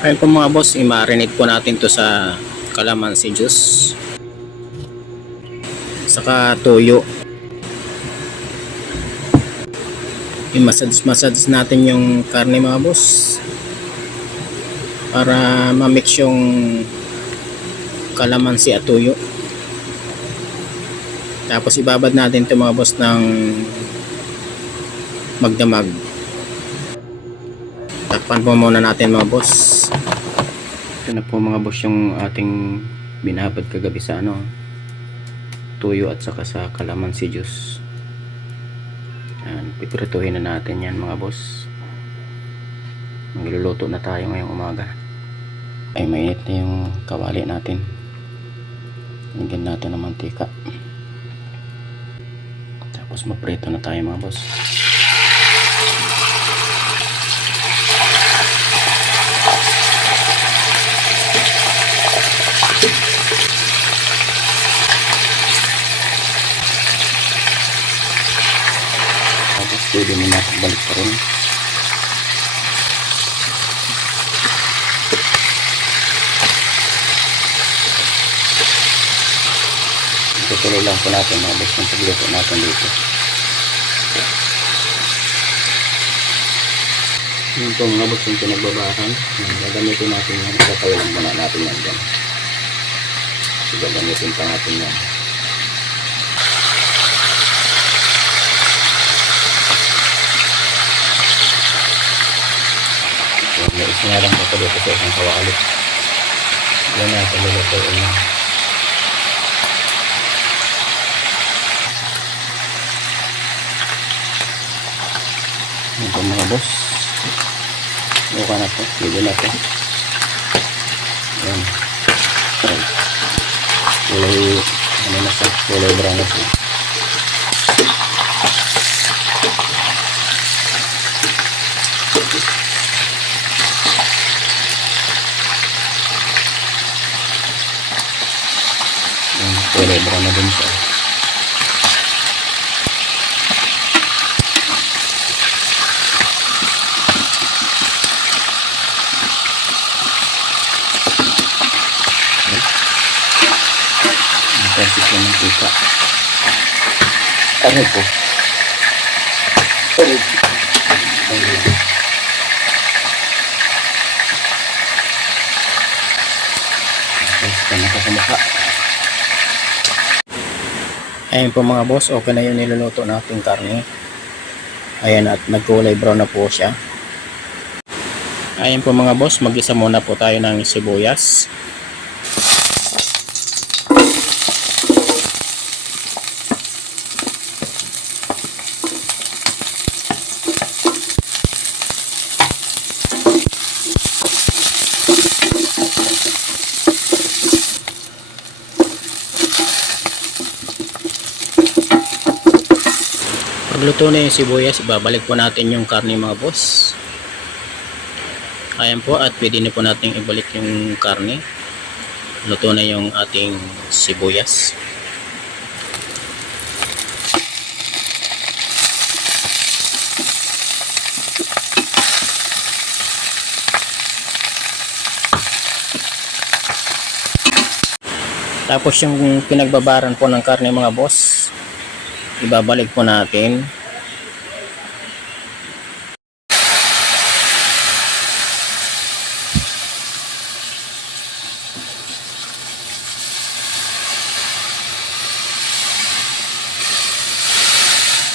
Ayun po mga boss, i-marinate po natin to sa calamansi juice saka toyo. I-massage natin yung karne mga boss para ma-mix yung calamansi at toyo. Tapos ibabad natin ito mga boss ng magdamag. Takpan po muna natin mga boss. Ito na po mga boss yung ating binabad kagabi sa toyo at saka sa calamansi juice. Yan, piprituhin na natin yan mga boss. Magluluto na tayo ngayong umaga. Ay mainit na yung kawali natin. Lagyan natin ng mantika. Tapos maprito na tayo mga boss. Tapos pwede mo natin balik pa rin. Tutuloy lang po natin mga boss yung pagluto natin dito. Yun po mga boss yung pinagbabahan. Gagamitin natin yan. Kakawin lang muna natin yan dyan. Gagamitin pa natin yan. May isa nga lang ito dito sa isang kawali. Yan natin lulutuin na. Ito mga boss, buka na po, pwede na po. Ayan, kulay brown na po. Ayan, kulay brown na din siya. Persik ng mantika. Ano po? Ayan po mga boss, okay na yung niluluto natin karne. Ayan, at nagkulay brown na po siya. Ayan po mga boss, mag-isa muna po tayo ng sibuyas. Pagluto na yung sibuyas, ibabalik po natin yung karne mga boss. Ayan po, at pwede na po natin ibalik yung karne. Luto na yung ating sibuyas. Tapos yung pinagbabaran po ng karne mga boss, ibabalik po natin.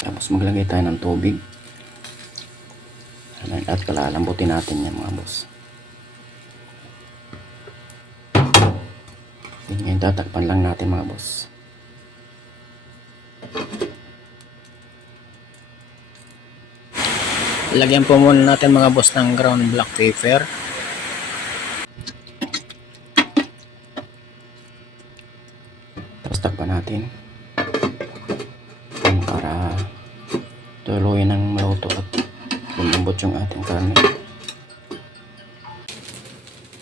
Tapos maglagay tayo ng tubig. At kalalambutin natin yan mga boss. Ngayon tatakpan lang natin mga boss. Lagyan po muna natin mga boss ng ground black pepper. Tapos takpan natin para tuluyan ng maluto at lumambot yung ating karne.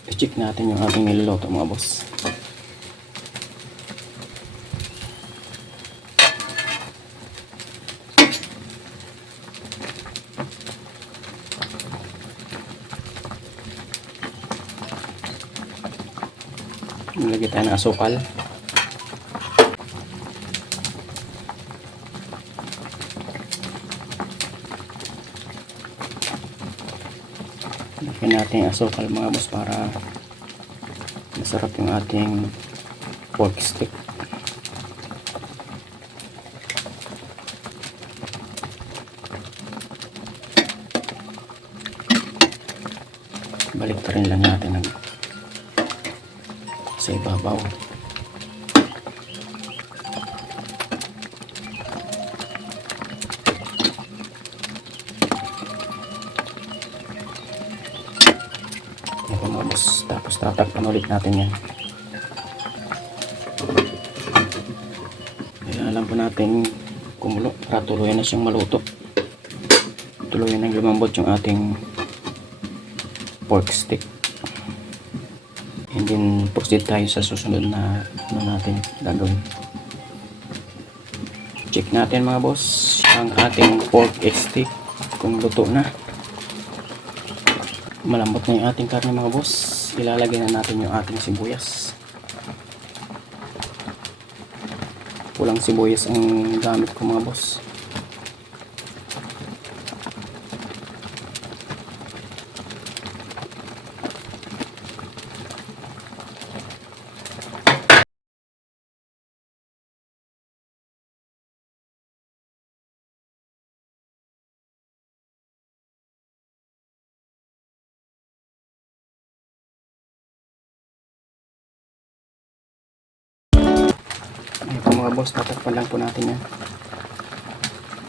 I-check natin yung ating niluluto mga boss. Nilagay tayo ng asukal. Lagyan natin yung asukal mga boss para masarap yung ating pork stick. Balik pa rin lang natin sa ibabaw. Yan po mga boss. Tapos tatakpan ulit natin yan. Kaya alam po natin kumulo para tuluyan na siyang maluto. Tuluyan na lumambot yung ating pork stick. And then proceed tayo sa susunod na natin gagawin. Check natin mga boss ang ating pork stick kung luto na. Malambot na yung ating karne mga boss. Ilalagay na natin yung ating sibuyas. Pulang sibuyas ang gamit ko mga boss. Ayun po mga boss, tatakpan lang po natin yan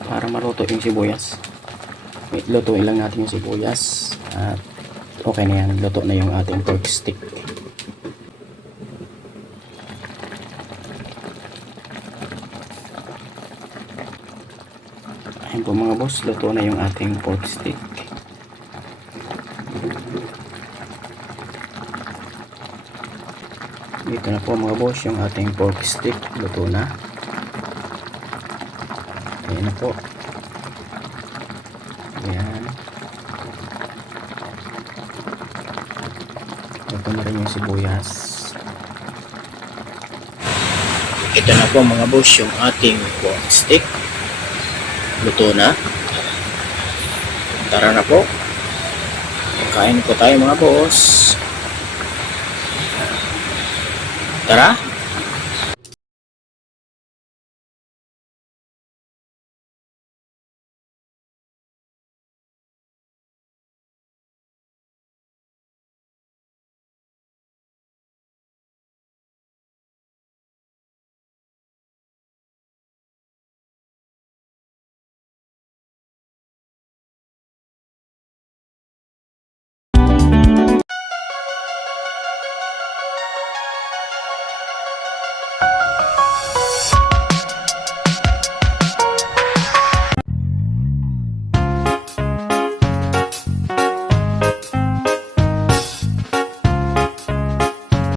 para maluto yung sibuyas. Wait, lutuin lang natin yung sibuyas at okay na yan, luto na yung ating pork stick. Ayun po mga boss, luto na yung ating pork stick. Dito na po mga boss yung ating pork stick, luto na. Ayan na po. Ayan. Luto na rin yung sibuyas. Ito na po mga boss yung ating pork stick. Luto na. Tara na po. Kain po tayo mga boss. Tara.